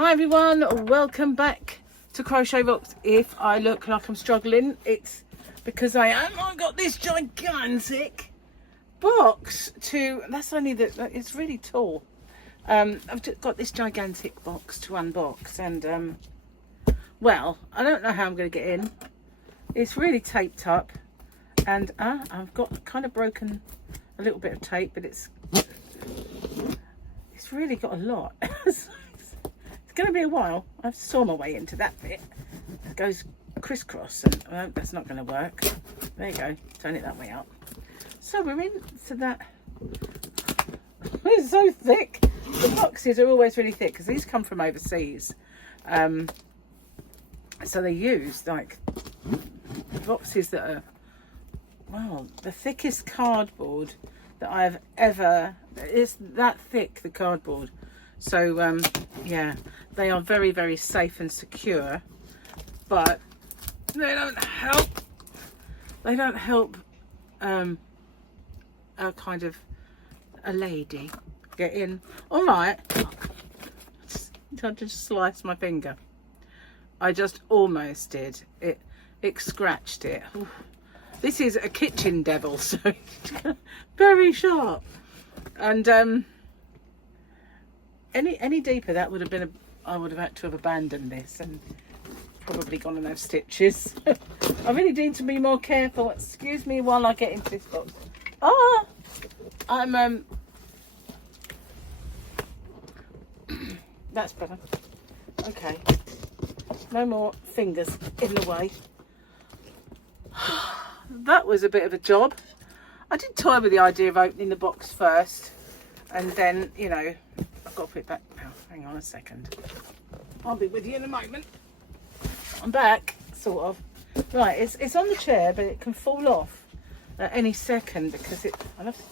Hi everyone, welcome back to Crochet Box. If I look like I'm struggling, it's because I am. I've got this gigantic box to, that's only that, it's really tall. I've just got this gigantic box to unbox and well, I don't know how I'm going to get in. It's really taped up and I've got kind of broken a little bit of tape, but it's really got a lot. It's going to be a while. I have to saw my way into that bit. It goes crisscross and well, that's not going to work. There you go, turn it that way out. So we're into that. It's so thick. The boxes are always really thick because these come from overseas. So they use like boxes that are, wow, the thickest cardboard that I've ever, it's that thick, the cardboard. So yeah, they are very, very safe and secure, but they don't help a kind of a lady get in. All right, I just sliced my finger. I just almost did it. It scratched it. Ooh. This is a kitchen devil, so very sharp. And any deeper, that would have been I would have had to have abandoned this and probably gone and have stitches. I really need to be more careful. Excuse me while I get into this box. I'm that's better. Okay, no more fingers in the way. That was a bit of a job. I did toy with the idea of opening the box first and then, you know, I've got to put it back now. Hang on a second. I'll be with you in a moment. I'm back, sort of. Right, it's on the chair, but it can fall off at any second because I'll have to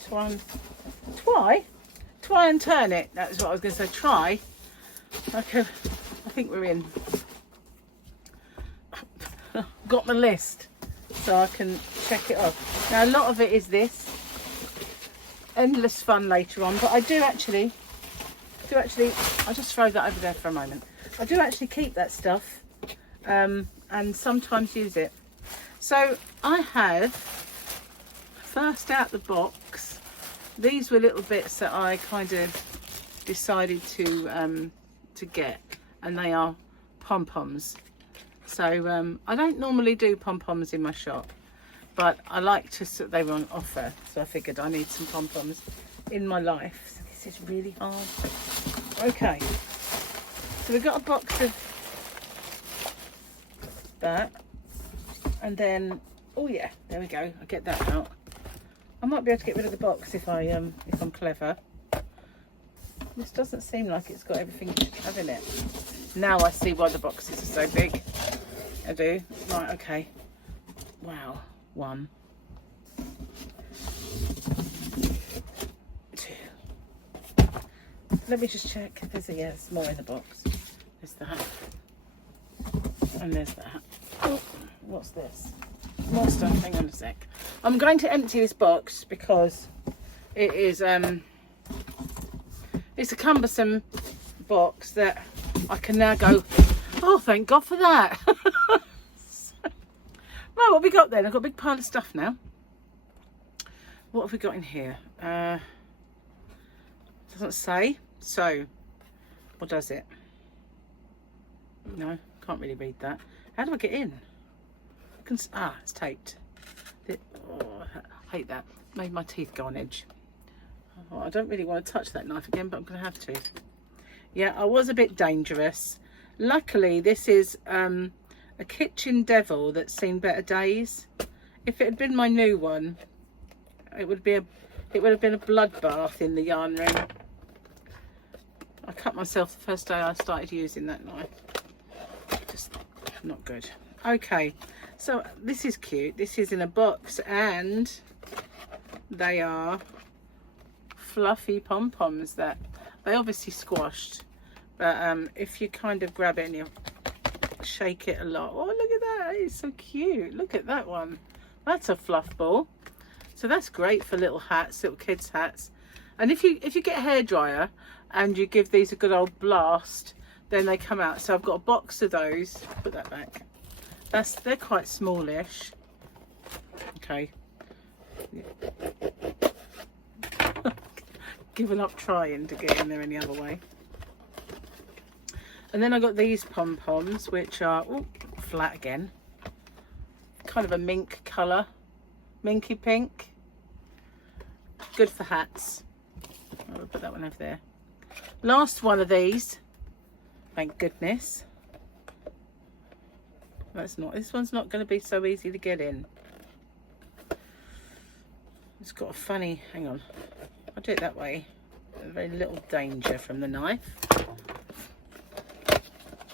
try and turn it. That's what I was going to say. Try. Okay, I think we're in. Got my list so I can check it off. Now a lot of it is this. Endless fun later on, but I do actually, I'll just throw that over there for a moment. I do actually keep that stuff and sometimes use it. So I have, first out the box, these were little bits that I kind of decided to get, and they are pom-poms. So I don't normally do pom-poms in my shop, but I like to, they were on offer, so I figured I need some pom-poms in my life. So this is really hard. Okay, so we've got a box of that, and then, oh yeah, there we go, I'll get that out. I might be able to get rid of the box if I'm clever. This doesn't seem like it's got everything it should have in it. Now I see why the boxes are so big. I do. Right, okay. Wow. 1, 2. Let me just check. There's more in the box. There's that. And there's that. Oh, what's this? More stuff. Hang on a sec. I'm going to empty this box because it is it's a cumbersome box that I can now go, oh, thank God for that. Right, what have we got then? I've got a big pile of stuff now. What have we got in here? Doesn't say. So, what does it? No, can't really read that. How do I get in? It's taped. Oh, I hate that. Made my teeth go on edge. Oh, I don't really want to touch that knife again, but I'm going to have to. Yeah, I was a bit dangerous. Luckily, this is a kitchen devil that's seen better days. If it had been my new one, it would have been a bloodbath in the yarn room. I cut myself the first day I started using that knife. Just not good. Okay, so this is cute. This is in a box and they are fluffy pom-poms that they obviously squashed, but if you kind of grab it and you shake it a lot, oh look at that, it's so cute. Look at that one, that's a fluff ball. So that's great for little hats, little kids hats. And if you get a hairdryer and you give these a good old blast, then they come out. So I've got a box of those. Put that back. They're quite smallish. Okay. Given up trying to get in there any other way. And then I got these pom-poms, which are flat again. Kind of a mink colour. Minky pink. Good for hats. I'll put that one over there. Last one of these. Thank goodness. This one's not going to be so easy to get in. It's got a funny, hang on. I'll do it that way. Very little danger from the knife.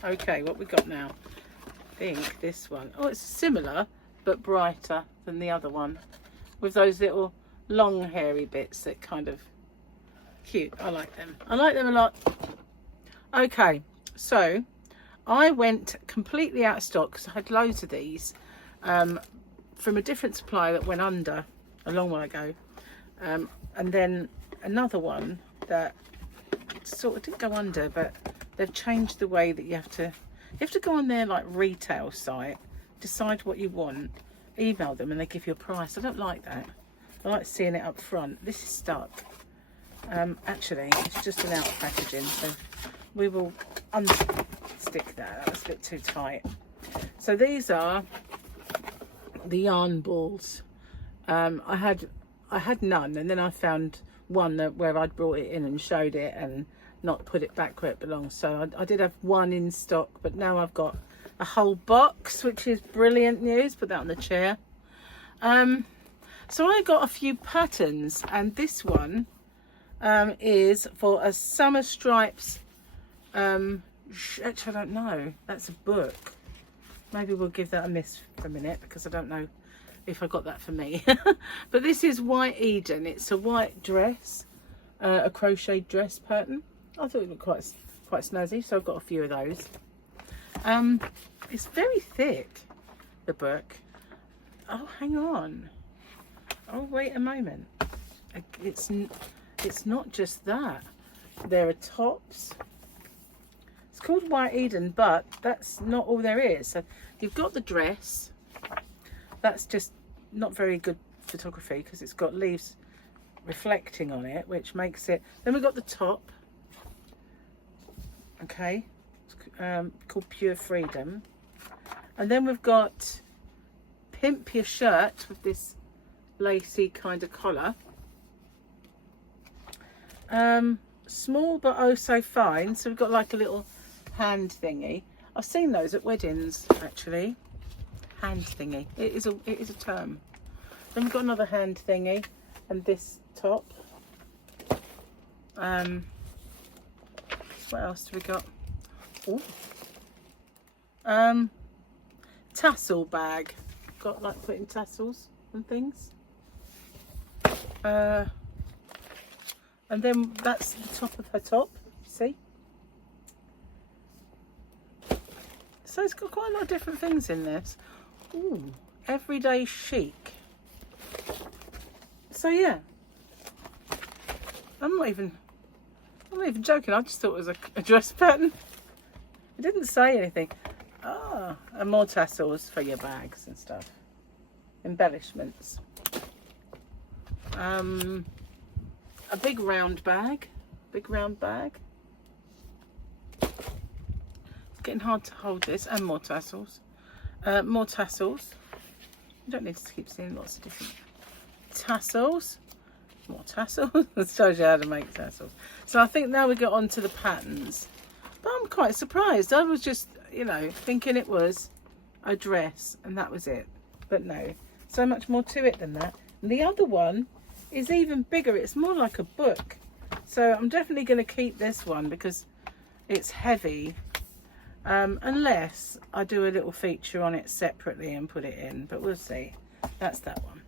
Okay, what we got now? I think this one. Oh, it's similar but brighter than the other one, with those little long hairy bits that kind of cute. I like them. I like them a lot. Okay, so I went completely out of stock because I had loads of these from a different supplier that went under a long while ago, and then another one that sort of didn't go under, but they've changed the way that you have to go on their like retail site, decide what you want, email them, and they give you a price. I don't like that. I like seeing it up front. This is stuck. Actually, it's just an out packaging, so we will unstick that. That was a bit too tight. So these are the yarn balls. I had none, and then I found one where I'd brought it in and showed it and not put it back where it belongs. So I did have one in stock, but now I've got a whole box, which is brilliant news. Put that on the chair. So I got a few patterns, and this one is for a summer stripes. Actually, I don't know. That's a book. Maybe we'll give that a miss for a minute, because I don't know if I got that for me. But this is White Eden. It's a white dress, a crochet dress pattern. I thought it looked quite snazzy, so I've got a few of those. It's very thick, the book. Oh, hang on. Oh, wait a moment. It's not just that. There are tops. It's called White Eden, but that's not all there is. So you've got the dress. That's just not very good photography because it's got leaves reflecting on it, which makes it. Then we've got the top. Okay, it's called Pure Freedom. And then we've got Pimp Your Shirt with this lacy kind of collar. Small but oh so fine. So we've got like a little hand thingy. I've seen those at weddings actually. Hand thingy. It is a term. Then we've got another hand thingy and this top. What else do we got? Oh. Tassel bag. Got like putting tassels and things. And then that's the top of her top, see? So it's got quite a lot of different things in this. Ooh, everyday chic. So yeah, I'm not even joking. I just thought it was a dress pattern. It didn't say anything. Ah, and more tassels for your bags and stuff. Embellishments. A big round bag. It's getting hard to hold this. And more tassels. More tassels. You don't need to keep seeing lots of different tassels. More tassels. That shows you how to make tassels. So I think now we get on to the patterns. But I'm quite surprised. I was just, you know, thinking it was a dress and that was it. But no, so much more to it than that. And the other one is even bigger. It's more like a book. So I'm definitely going to keep this one because it's heavy. Unless I do a little feature on it separately and put it in. But we'll see. That's that one.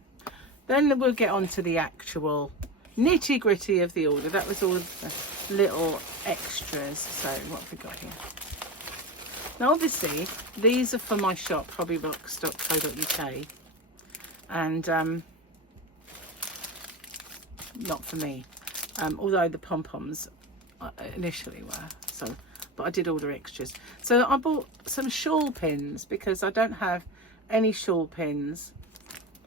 Then we'll get on to the actual nitty gritty of the order. That was all the little extras. So what have we got here? Now obviously these are for my shop, hobbybox.co.uk, and not for me, although the pom-poms initially were. So but I did order extras. So I bought some shawl pins because I don't have any shawl pins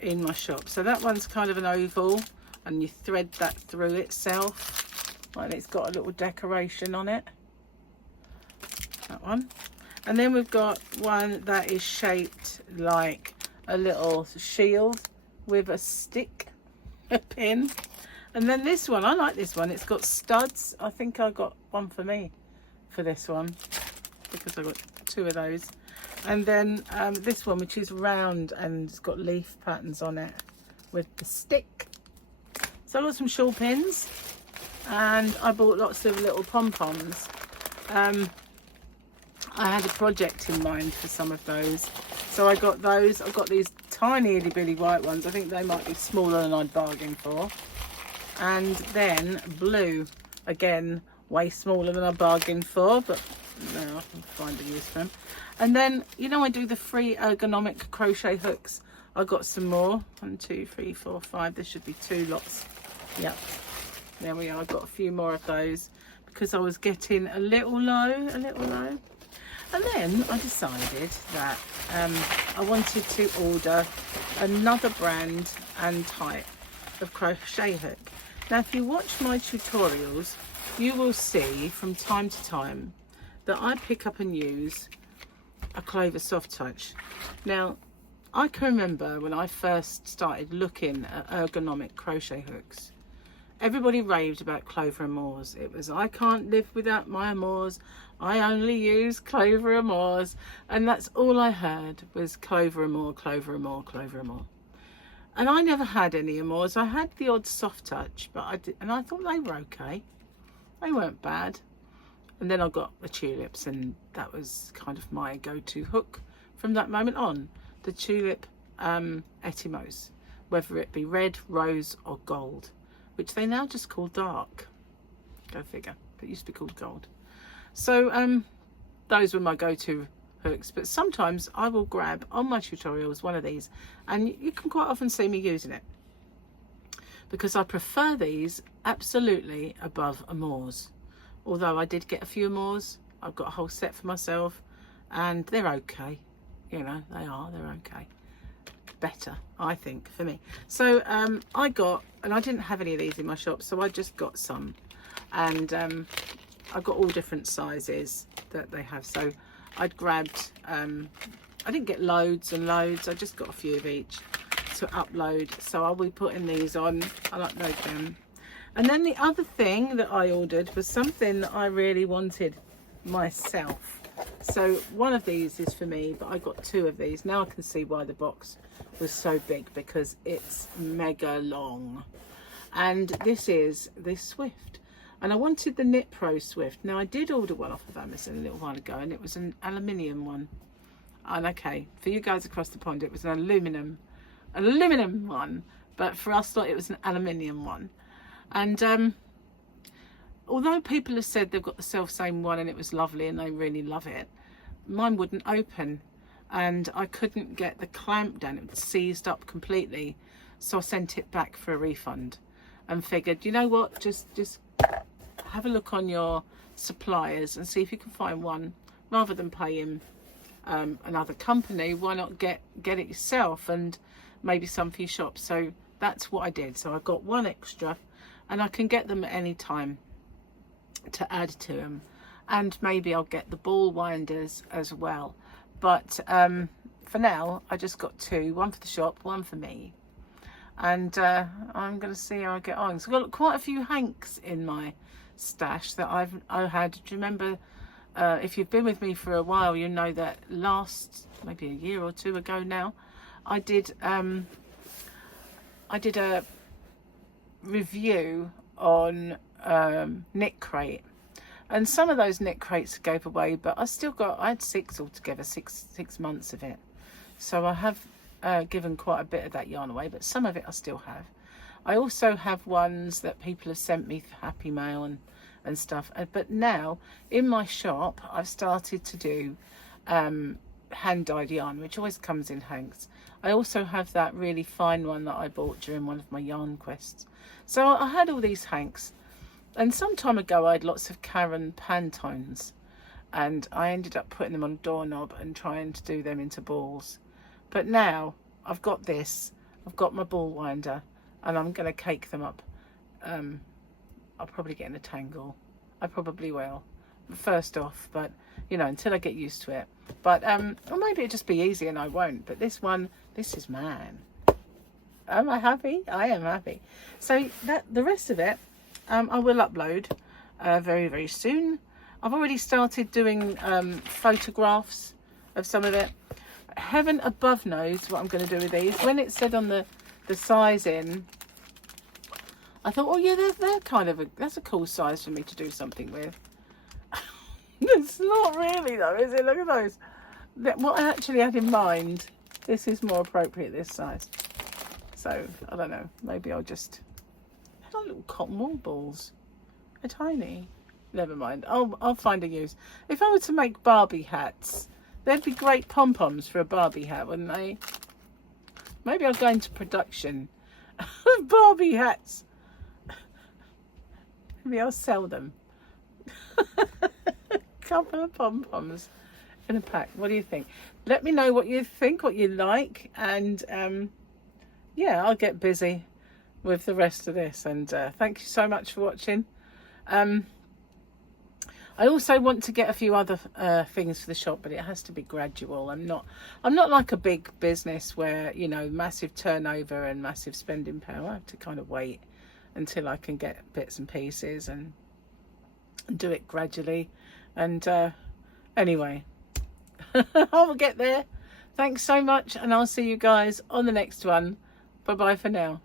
in my shop. So that one's kind of an oval, and you thread that through itself, and it's got a little decoration on it, that one. And then we've got one that is shaped like a little shield with a stick, a pin. And then this one, I like this one, it's got studs. I think I got one for me for this one because I got 2 of those. And then this one, which is round and it's got leaf patterns on it with the stick. So I got some shawl pins, and I bought lots of little pom-poms. I had a project in mind for some of those, so I got those. I've got these tiny itty bitty white ones. I think they might be smaller than I'd bargained for. And then blue, again, way smaller than I bargained for, but no, I can find a use for them. And then, you know, I do the free ergonomic crochet hooks. I got some more. 1, 2, 3, 4, 5. There should be 2 lots. Yep, there we are. I've got a few more of those because I was getting a little low. And then I decided that I wanted to order another brand and type of crochet hook. Now, if you watch my tutorials, you will see from time to time that I pick up and use a Clover Soft Touch. Now, I can remember when I first started looking at ergonomic crochet hooks, everybody raved about Clover Amours. It was, I can't live without my Amours. I only use Clover Amours. And that's all I heard was Clover Amour, Clover Amour, Clover Amour. And I never had any Amours. I had the odd Soft Touch, but I thought they were okay. They weren't bad. And then I got the tulips, and that was kind of my go-to hook from that moment on. The tulip Etimos, whether it be red, rose or gold, which they now just call dark. Go figure. But it used to be called gold. So those were my go-to hooks. But sometimes I will grab on my tutorials one of these, and you can quite often see me using it because I prefer these absolutely above Amours. Although I did get a few Amours. I've got a whole set for myself, and they're okay. You know, they're okay. Better, I think, for me. So I got, and I didn't have any of these in my shop, so I just got some. And I got all different sizes that they have. So I'd grabbed, I didn't get loads and loads, I just got a few of each to upload. So I'll be putting these on, I'll upload them. And then the other thing that I ordered was something that I really wanted myself. So one of these is for me, but I got 2 of these. Now I can see why the box was so big, because it's mega long. And this is the Swift. And I wanted the Knit Pro Swift. Now I did order one off of Amazon a little while ago, and it was an aluminium one. And okay, for you guys across the pond, it was an aluminum one. But for us, it was an aluminium one. And although people have said they've got the self-same one and it was lovely and they really love it, mine wouldn't open, and I couldn't get the clamp down. It was seized up completely. So I sent it back for a refund and figured, you know what, just have a look on your suppliers and see if you can find one, rather than paying another company. Why not get it yourself, and maybe some for your shop? So that's what I did. So I got one extra, and I can get them at any time to add to them, and maybe I'll get the ball winders as well. But for now I just got 2, one for the shop, one for me, and I'm going to see how I get on. So I've got quite a few hanks in my stash that I had. Do you remember, if you've been with me for a while, you know that maybe a year or 2 ago now, I did a review on knit crate, and some of those knit crates gave away, but I had 6 altogether, six months of it. So I have given quite a bit of that yarn away, but some of it I still have. I also have ones that people have sent me for Happy Mail and stuff. But now in my shop I've started to do hand-dyed yarn, which always comes in hanks. I also have that really fine one that I bought during one of my yarn quests. So I had all these hanks, and some time ago I had lots of Karen Pantones, and I ended up putting them on a doorknob and trying to do them into balls. But now I've got this, I've got my ball winder, and I'm going to cake them up. I'll probably get in a tangle. I probably will first off, but you know, until I get used to it. But or maybe it'll just be easy and I won't. But this one, this is man. Am I happy? I am happy. So that the rest of it, I will upload very, very soon. I've already started doing photographs of some of it. Heaven above knows what I'm going to do with these. When it said on the sizing, I thought, oh yeah, they're kind of that's a cool size for me to do something with. It's not really though, is it? Look at those. What I actually had in mind, this is more appropriate this size. So I don't know. Maybe I'll just. They're like little cotton wool balls. They're tiny. Never mind. I'll find a use. If I were to make Barbie hats, they'd be great pom-poms for a Barbie hat, wouldn't they? Maybe I'll go into production of Barbie hats. Maybe I'll sell them. Couple of pom-poms in a pack. What do you think? Let me know what you think, what you like, and yeah, I'll get busy with the rest of this. And thank you so much for watching. I also want to get a few other things for the shop, but it has to be gradual. I'm not like a big business where, you know, massive turnover and massive spending power. I have to kind of wait until I can get bits and pieces and do it gradually. And anyway, I will get there. Thanks so much, and I'll see you guys on the next one. Bye bye for now.